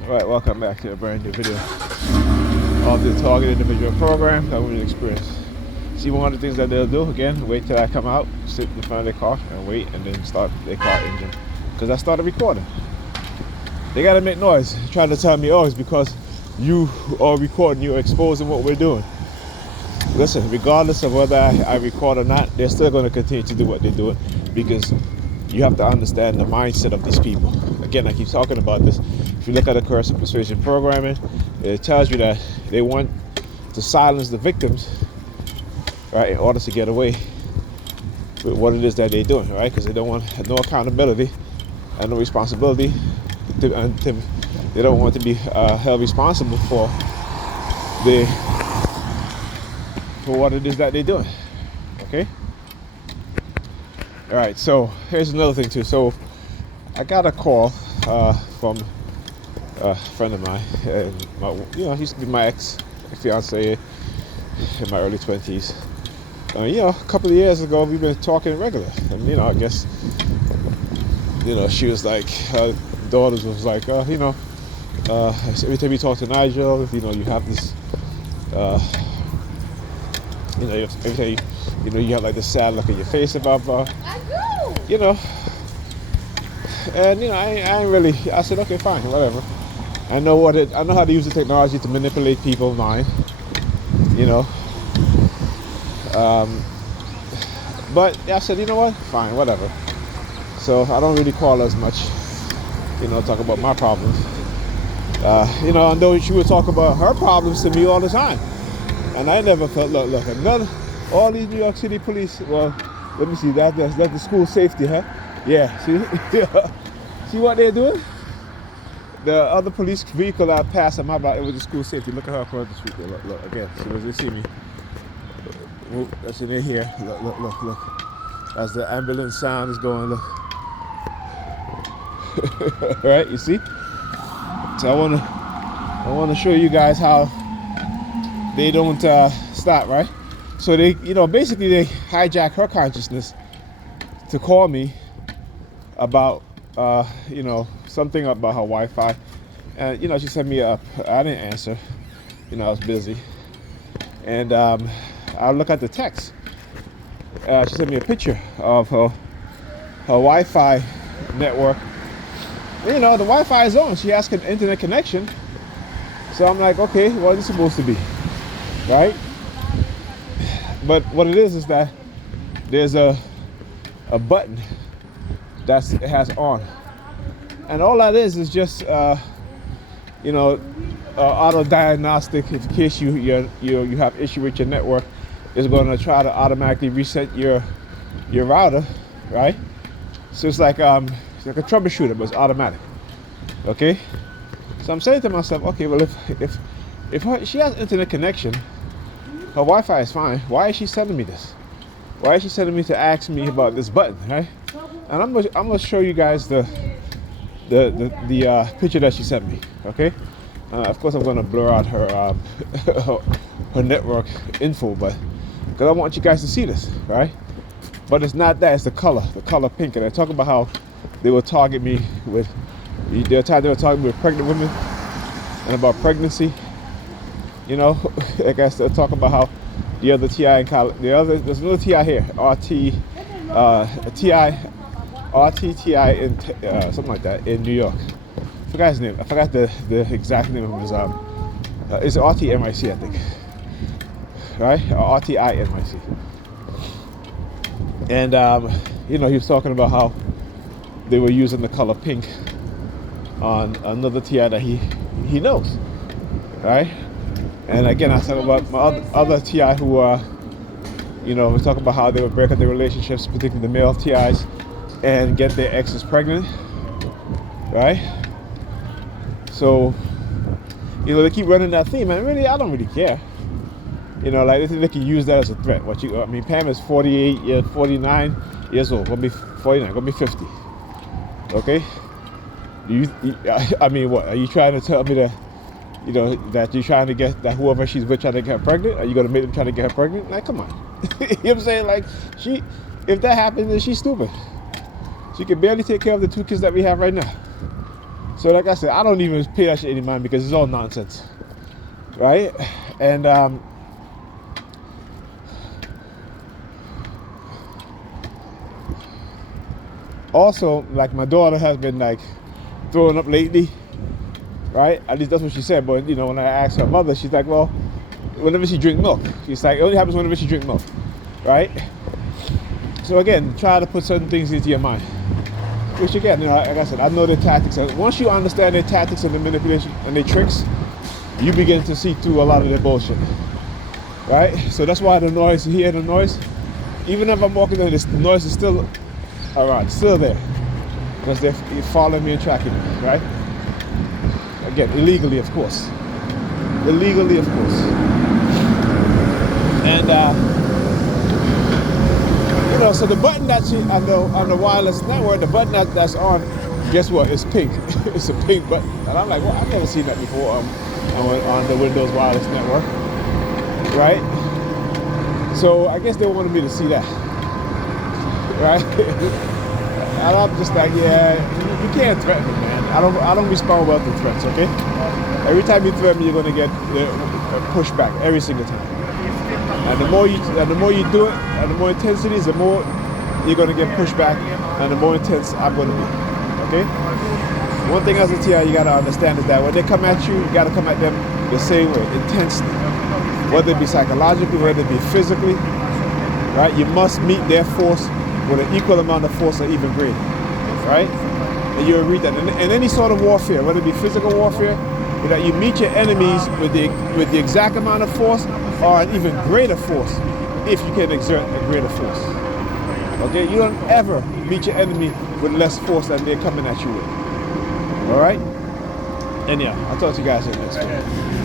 Alright, welcome back to a brand new video of the Target Individual Program that we experience. See, one of the things that they'll do, again, wait till I come out, sit in front of their car and wait, and then start their car engine. Because I started recording. They gotta make noise, trying to tell me, oh, it's because you are recording, you're exposing what we're doing. Listen, regardless of whether I record or not, they're still gonna continue to do what they're doing, because you have to understand the mindset of these people. Again, I keep talking about this. If you look at the coercive persuasion programming, it tells you that they want to silence the victims, right, in order to get away with what it is that they're doing, right? Because they don't want no accountability and no responsibility. They don't want to be held responsible for what it is that they're doing. Okay. All right. So here's another thing too. So I got a call from a friend of mine, and he used to be my ex-fiance in my early 20s. A couple of years ago, we've been talking regular, and I guess, she was like, her daughters was like, every time you talk to Nigel, you have this, every time you have like this sad look on your face about, and I ain't really. I said, okay, fine, whatever. I know how to use the technology to manipulate people's mind, But I said, you know what, fine, whatever. So I don't really call as much, talk about my problems. I know she would talk about her problems to me all the time, and I never felt look. All these New York City police. Well, let me see. That's the school safety, huh? Yeah. See, see what they're doing? The other police vehicle that passed on my block, it was the school safety. Look at her across the street. Look again. See, as they see me. That's in here. Look. As the ambulance sound is going, look. Right, you see? So I wanna show you guys how they don't stop, right? So they, basically they hijack her consciousness to call me about, something about her Wi-Fi. And, she sent me up. I didn't answer. I was busy. And I look at the text. She sent me a picture of her Wi-Fi network. The Wi-Fi is on. She has an internet connection. So I'm like, okay, what is it supposed to be? Right? But what it is that there's a button it has on. And all that is just, auto diagnostic in case you have issue with your network. It's going to try to automatically reset your router, right? So it's like a troubleshooter, but it's automatic. Okay. So I'm saying to myself, okay, well if she has internet connection, her Wi-Fi is fine. Why is she sending me this? Why is she sending me to ask me about this button, right? And I'm gonna show you guys the picture that she sent me. Okay. Of course, I'm gonna blur out her her network info, but because I want you guys to see this, right? But it's not that. It's the color pink. And I talk about how they will target me with. They were talking with pregnant women and about pregnancy. I guess they'll talk about how the other TI in college, there's another TI here, RTTI in something like that in New York. I forgot his name. I forgot the exact name of his. It's RTNYC, I think. Right? Or RTINYC. And he was talking about how they were using the color pink on another TI that he knows, right? And again, I talk about my other TI who was talking about how they would break up their relationships, particularly the male TIs, and get their exes pregnant, right? So, they keep running that theme, and really, I don't really care. They think they can use that as a threat. Pam is 49 years old, gonna be 49, gonna be 50. Okay? What? Are you trying to tell me that, that you're trying to get, that whoever she's with trying to get her pregnant? Are you gonna make them try to get her pregnant? Like, come on. You know what I'm saying? Like, if that happens, then she's stupid. She can barely take care of the 2 kids that we have right now. So like I said, I don't even pay that shit any mind because it's all nonsense, right? And also, like my daughter has been like throwing up lately, right? At least that's what she said. But you know, when I asked her mother, she's like, well, whenever she drink milk, she's like, it only happens whenever she drink milk, right? So again, try to put certain things into your mind. Which again, you know, like I said, I know their tactics. And once you understand their tactics and their manipulation and their tricks, you begin to see through a lot of their bullshit, right? So that's why the noise, you hear the noise, even if I'm walking in, the noise is still around, still there, because they're following me and tracking me, right? Again, illegally, of course. Illegally, of course. And you know, so the button that she on the wireless network, the button that's on, guess what? It's pink. It's a pink button, and I'm like, well, I've never seen that before on the Windows wireless network, right? So I guess they wanted me to see that, right? And I'm just like, yeah, you can't threaten me, man. I don't respond well to threats, okay? Every time you threaten me, you're gonna get pushback every single time. And the more you do it, and the more intensity is, the more you're gonna get pushback, and the more intense I'm gonna be. Okay? One thing as a TI you gotta understand is that when they come at you, you gotta come at them the same way, intensely. Whether it be psychologically, whether it be physically, right? You must meet their force with an equal amount of force or even greater, right? And you read that in any sort of warfare, whether it be physical warfare, that you meet your enemies with the exact amount of force or an even greater force if you can exert a greater force. Okay, you don't ever meet your enemy with less force than they're coming at you with. All right? And yeah, I'll talk to you guys in the next one.